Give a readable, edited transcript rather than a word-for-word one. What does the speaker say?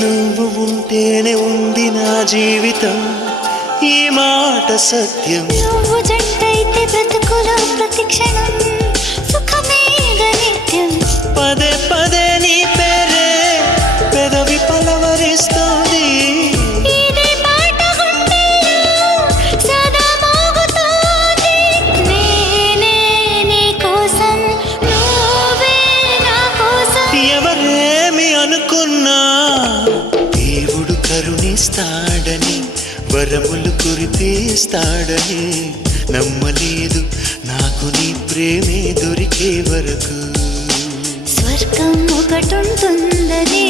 నువ్వు ఉంటేనే ఉంది నా జీవితం, ఈ మాట సత్యం. నువ్వు జంటైతే బ్రతుకులో ప్రతి క్షణం సుఖమేగ నిత్యం. పదే పదే నీ పేరే పెదవి పలవరిస్తుంది. ఇదే పాట గుండెలో సదా మోగుతోంది. నేనే నీ కోసం, నువ్వే నా కోసం. ఎవరేమి అనుకున్నా దేవుడు కరుణిస్తాడని, వరములు కురిపిస్తాడని నమ్మలేదు నాకు నీ ప్రేమే దొరికే వరకు. స్వర్గం ఒకటుంటుందని